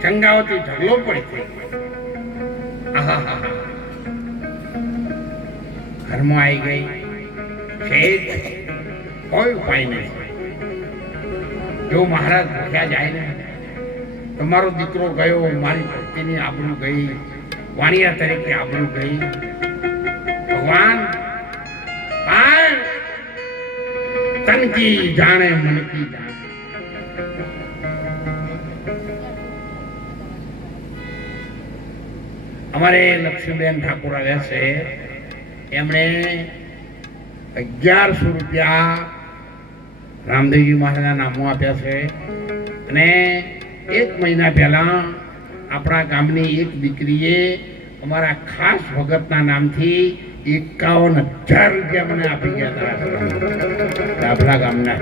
ચંગાવતી ઢગલો પડી ઘરમાં આવી ગઈ કોઈ ઉપાય નહીં જો મહારાજ ભૂખ્યા જાય ને તમારો દીકરો ગયો મારી ભક્તિની આબરૂ ગઈ વાણિયા તરીકે આબરૂ ગઈ ભગવાન તન કી જાણે મન કી જાણે અમારે લક્ષ્મીબેન ઠાકોર આવ્યા છે એમણે 1100 રૂપિયા રામદેવજી મહારાજના નામો આપ્યા છે અને 1 મહિના પહેલા આપણા ગામની એક દીકરીએ અમારા ખાસ ભગતના નામથી 51,000 રૂપિયા મને આપી ગયા હતા આપણા ગામના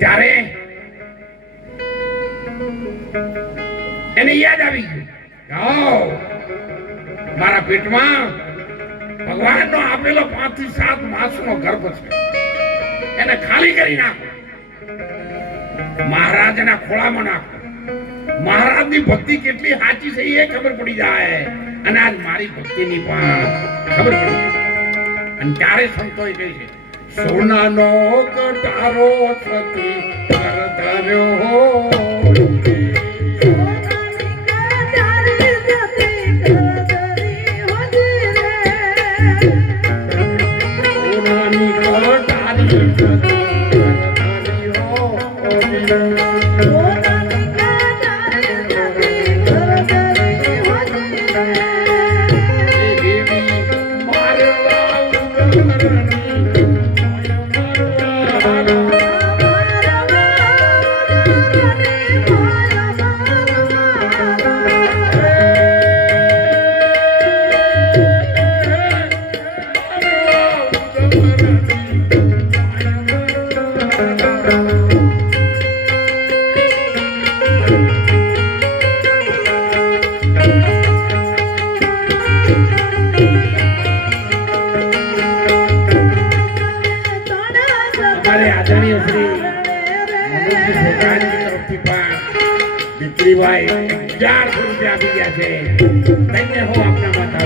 ત્યારે એને યાદ આવી ગયું મારા પેટમાં ભગવાનનો આપેલો 5 થી 7 માસનો ગર્ભ છે એને ખાલી કરી નાખો મહારાજના ખોળામાં નાખો મહારાજની ભક્તિ કેટલી સાચી છે એ ખબર પડી જાય અને આજ મારી ભક્તિની પણ ખબર પડી જાય અને ત્યારે સંતોએ કહી છે સોનાનો કટારો સતી કર ધર્યો દીકરીભાઈ 1100 રૂપિયા આપી ગયા છે તમને હું આપના માતા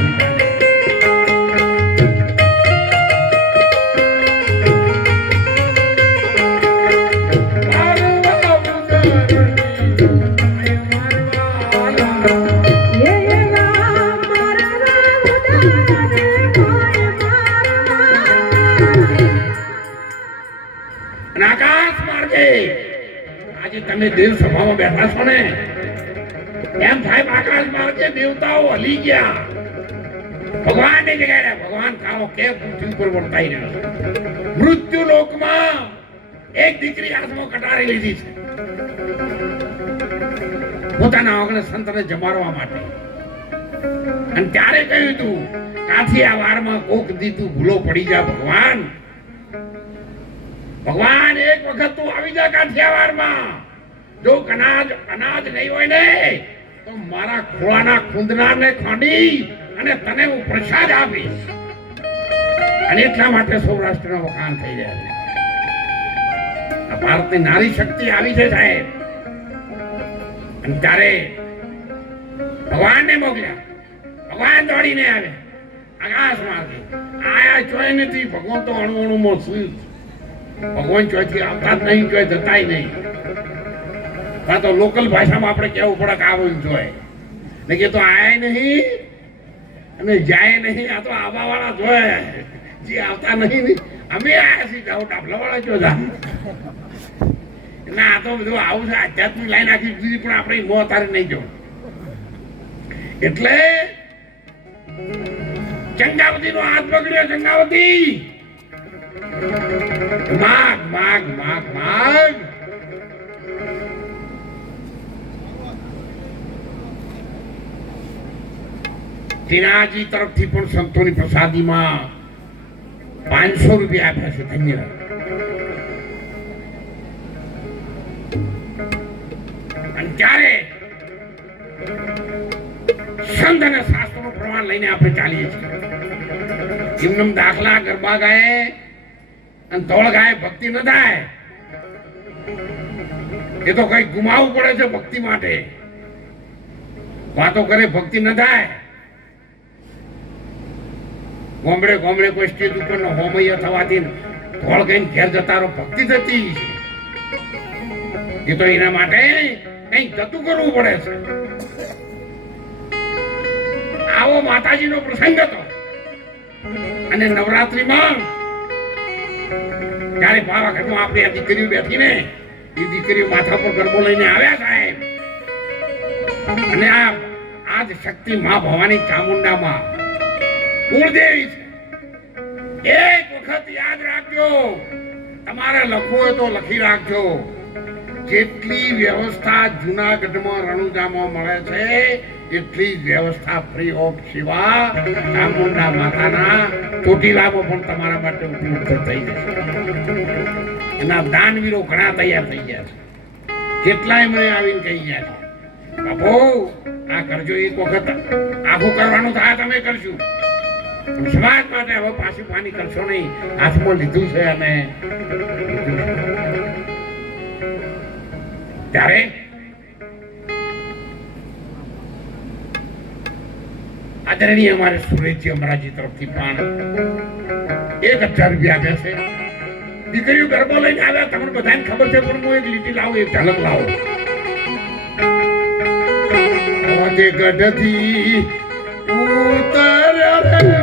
આકાશ માર્ગે આજે તમે દેવ સભામાં બેઠા છો ને એમ સાહેબ આકાશ માર્ગે દેવતાઓ હલી ગયા ભગવાનની જગ્યાએ ભગવાન કાળો કે પૃથ્વી ઉપર વર્તાઈ રહ્યો છે મૃત્યુ લોકમાં એક દીકરી હાથમાં કટારી લીધી છે પોતાના અગ્ન સંતને જમાડવા માટે અને ત્યારે કહ્યું તું કાઠિયા વારમાં કોક દીતું ભૂલો પડી જા ભગવાન ભગવાન એક વખત તું આવી જા કાઠિયાવાડમાં જો અનાજ નહીં હોય ને તો મારા ખોળાના ખૂંદનારને ખાંડી અને તને હું પ્રસાદ આપીશ અને એટલા માટે સૌરાષ્ટ્રનો વખાણ થઈ જાય આ ભારતની નારી શક્તિ આવી છે સાહેબ અને ત્યારે ભગવાનને મોકલ્યા ભગવાન દોડીને આવ્યા આકાશ માર્ગે આયા ચોય નથી ભગવાન તો અણુમાં શું ભગવાન ચોથી આવતા જ નહીં ચોય જતા નહીં આ તો લોકલ ભાષામાં આપણે કેવું પડે કે આવું જોઈએ ને કે તો આયા નહીં અને જાય નહીં આ તો આવવા વાળા જોઈએ જે આવતા નહીં અમે આયા છીએ ડાબલા વાળા જો જા ના આ તો બધું આવું છે આધ્યાત્મિક લાઈન આખી દીધી પણ આપણે મો તારે નહીં જોવું એટલે ચંગાવતી નો હાથ પકડ્યો. ચંગાવતી માગ માગ માગ માગ. ટીનાજી તરફથી પણ સંતોની પ્રસાદીમાં 500 રૂપિયા આપ્યા છે. ધન્યવાદ. અને ત્યારે સંત અને શાસ્ત્રનું પ્રમાણ લઈને આપણે ચાલીએ છીએ. એમનેમ દાખલા ગરબા ગાય અને ધોળ ગાય ભક્તિ ન થાય. એ તો કઈ ગુમાવવું પડે છે ભક્તિ માટે. વાતો કરે ભક્તિ ન થાય. ગોમડે ગોમડે કોઈ સ્ટેજ ઉપર હોમૈયા થવાથી ધોળ કઈ ઘેર જતા રહો ભક્તિ થતી છે. એ તો એના માટે કઈ જતું કરવું પડે છે. આવો માતાજીનો પ્રસંગ હતો. અને નવરાત્રીમાં જ્યારે પાવાગઢમાં આપણે આ દીકરીઓ બેઠી ને, એ દીકરીઓ માથા પર ગરબો લઈને આવ્યા સાહેબ. અને આ જ શક્તિ માં ભવાની ચામુંડા માં કુળદેવી છે. એક વખત યાદ રાખજો, તમારે લખવું હોય તો લખી રાખજો. જેટલી વ્યવસ્થા જુનાગઢમાં રણુજામાં મળે છે એટલી જ વ્યવસ્થા ફ્રી ઓફ સેવા ચામુંડા માતાના ચોટીલામાં પણ તમારા માટે ઉપલબ્ધ થઈ જશે. એના દાનવીરો ઘણા તૈયાર થઈ ગયા છે. કેટલાય મને આવીને કહી ગયા છે, બાપુ આ કરજો. એક વખત આખું કરવાનું થાય તમે કરશું. સમાજ માટે હવે પાછી પાની કરશો નહીં. હાથમાં લીધું છે અને ત્યારે આદરણીય અમારે સુરેશજી અમરાજી તરફથી પણ 1000 રૂપિયા આપ્યા છે. દીકરીઓ ગરબો લઈને આવ્યા, તમને બધાને ખબર છે, પણ હું એક લીટી લાવું, એક ઝલક લાવું. આજે ગઢથી ઉતર્યા રે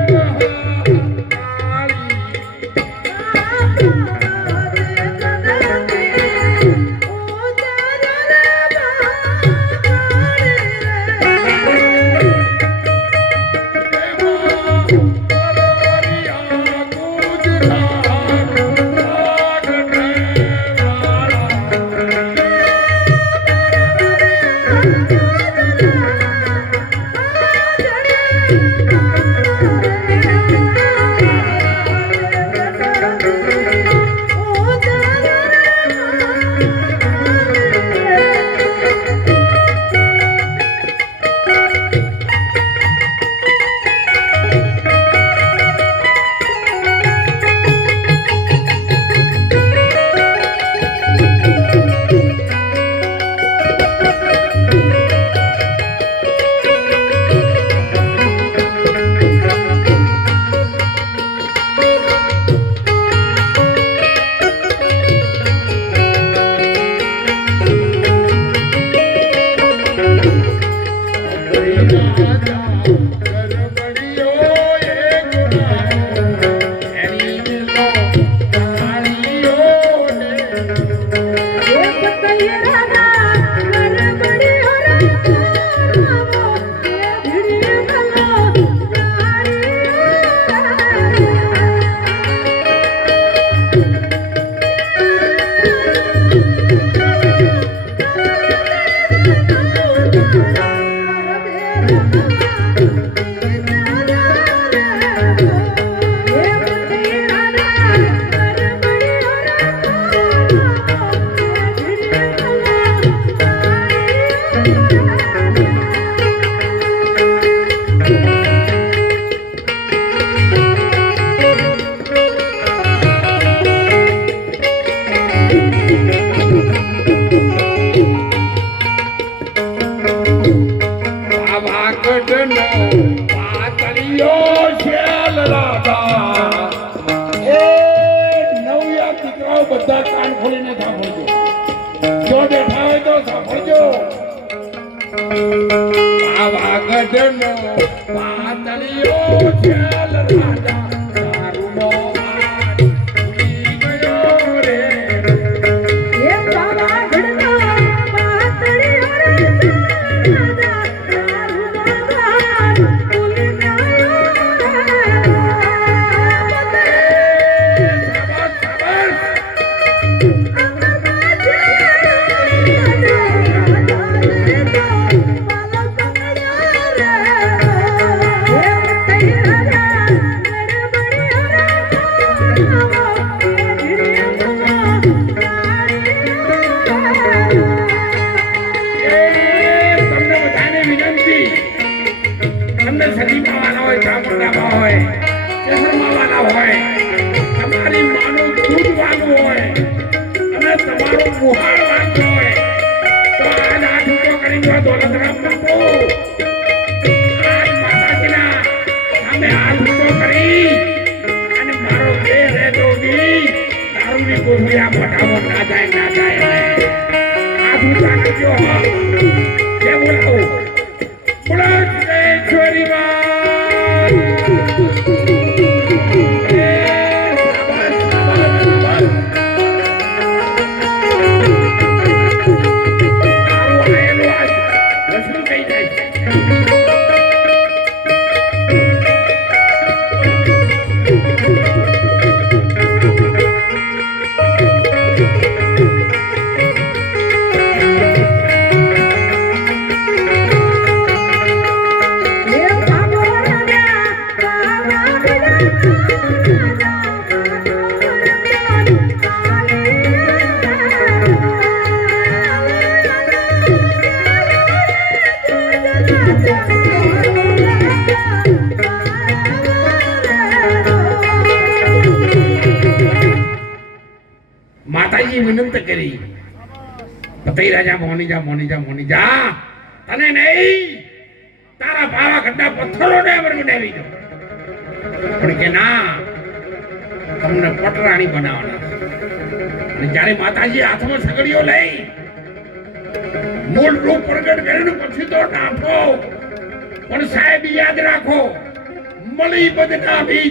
બધા કાન ખોલીને સાંભળજો. જો બેઠા હોય તો સાંભળજો. પાવાગઢનો પાતળિયો છેલ રાજા તારું મોમાં ભૂલી ગયો રે. એ પાવાગઢનો પાતળિયો રાજા તારું મોમાં સગામાં હોય કે હરમાવાના હોય, તમારી માનું દૂધ વાનું હોય અને તમારું મુહાળ વાનું હોય તો આજ આ ઠૂકો કરી દો દોલતરામ બાપુ. આજ માતાજીના સામે આ ઠૂકો કરી અને મારો દેહ રહેતો દી દારૂની ગોઠવી આ મોઢામાં ના જાય. આ ઠૂકા કરજો જે બોલાવું ચોરી માતાજી વિનંતી કરી પતઈ રાજા મોની જા તને નહીં તારા પાવા ગड्ढा પથ્થરોને બનાવી દો, પણ કે ના તમને પટરાણી બનાવવાના. અને જ્યારે માતાજી હાથમાં સગડીઓ લઈ મૂળ રૂપ પ્રગટ કર્યું પછી તો નાઠો, પણ સાહેબ યાદ રાખો મળી બદનામી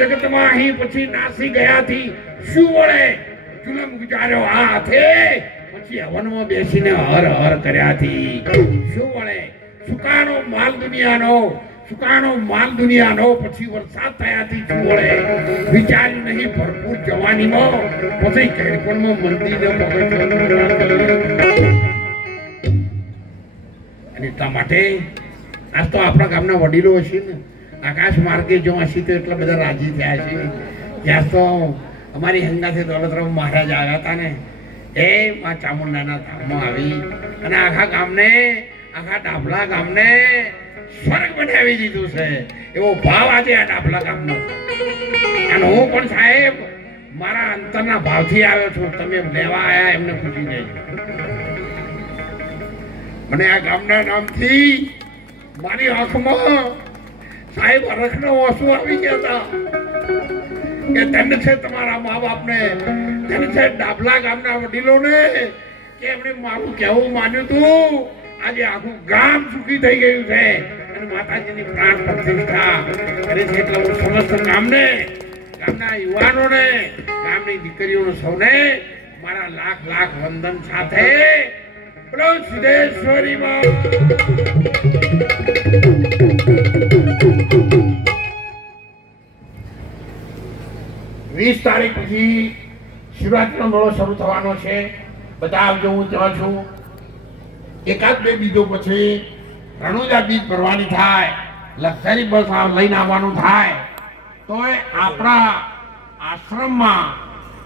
જગતમાં પછી નાસી ગયાથી શું વળે જુલમ ગુજાર્યો આ હાથે, પછી હવનમાં બેસીને હર હર કર્યાથી શું વળે. સુકાનો માલ દુનિયાનો પછી વરસાદ થયાથી શું વળે. વિચાર્યું નહીં ભરપૂર જવાનીમાં પછી ખેડપણમાં મંદિરને અને એટલા માટે આજ તો આપણા ગામના વડીલો હશે ને આકાશ માર્ગે જો હશે તો એટલા બધા રાજી થયા છે. ત્યાં તો અમારી હંગાથી દોલતરામ મહારાજ આવ્યા હતા ને એ માં ચામુંડાના ધામમાં આવી અને આખા ડાભલા ગામને સ્વર્ગ બનાવી દીધું છે. એવો ભાવ આજે આ ડાભલા ગામનો છે. અને હું પણ સાહેબ મારા અંતરના ભાવથી આવ્યો છું. તમે લેવા આવ્યા એમને પૂછી દેજો. મને આ ગામના નામથી મારી આંખમાં સાહેબ હરખનો ઓસુ આવી ગયા હતા કે ધન્ય છે તમારા મા બાપને, ધન્ય છે ડાભલા ગામના વડીલોને કે એમણે મારું કહેવું માન્યું હતું. આજે આખું ગામ સુખી થઈ ગયું છે અને માતાજીની પ્રાણ પ્રતિષ્ઠા કરે છે. એટલે હું સમસ્ત ગામના યુવાનોને, ગામની દીકરીઓને સૌને મારા લાખ લાખ વંદન સાથે બોલો સિદ્ધેશ્વરી માં. 20 તારીખ પછી શિવરાત્રીનો મેળો શરૂ થવાનો છે. બધા આવજો, હું ત્યાં છું. એકાદ બે બીજો પછી રણુજા બીજ ભરવાની થાય, લક્ઝરી બસ લઈને આવવાનું થાય તો આપણા આશ્રમમાં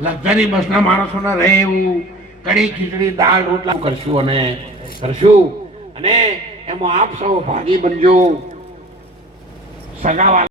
લક્ઝરી બસના માણસોને રહે એવું કઢી ખીચડી દાળ રોટલા કરશું અને એમાં આપ સૌ ભાગી બનજો. સગાવા